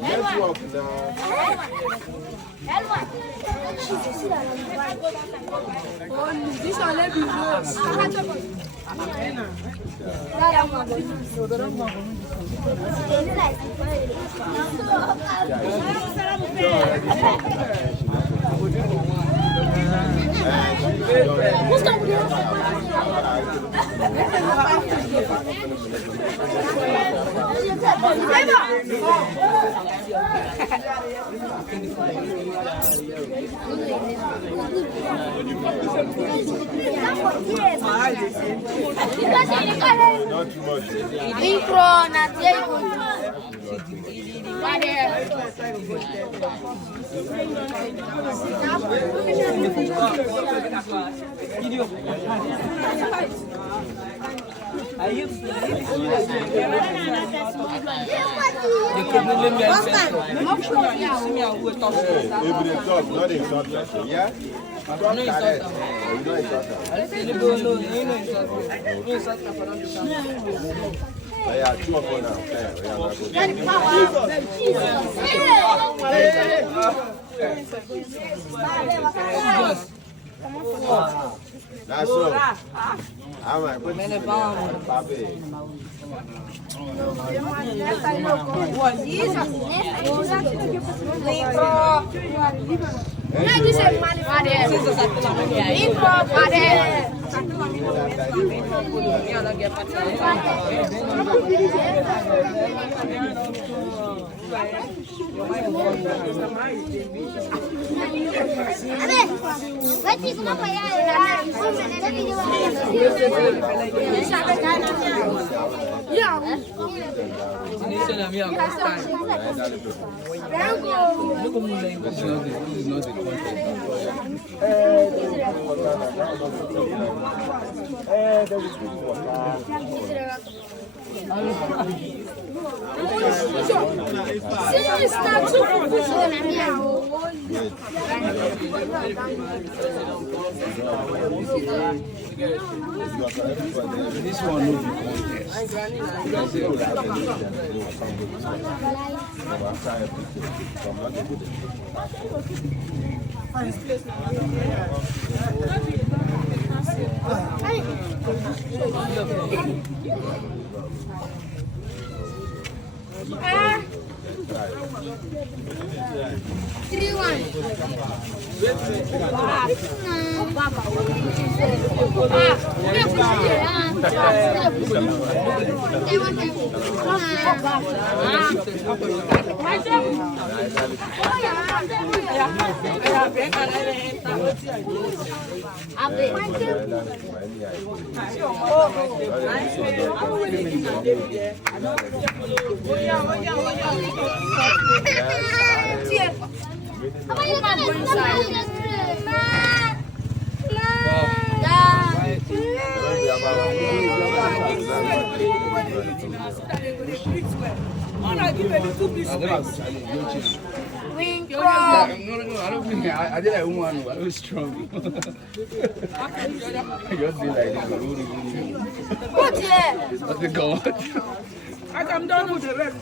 Network now. This one let me go. Not too much. Yeah? Yeah, 2 o'clock now. That's all. I'm like, what is This one will be No, I don't think I did like one. I was strong. I just did like this. What's it? What's the god? I'm done with the rest.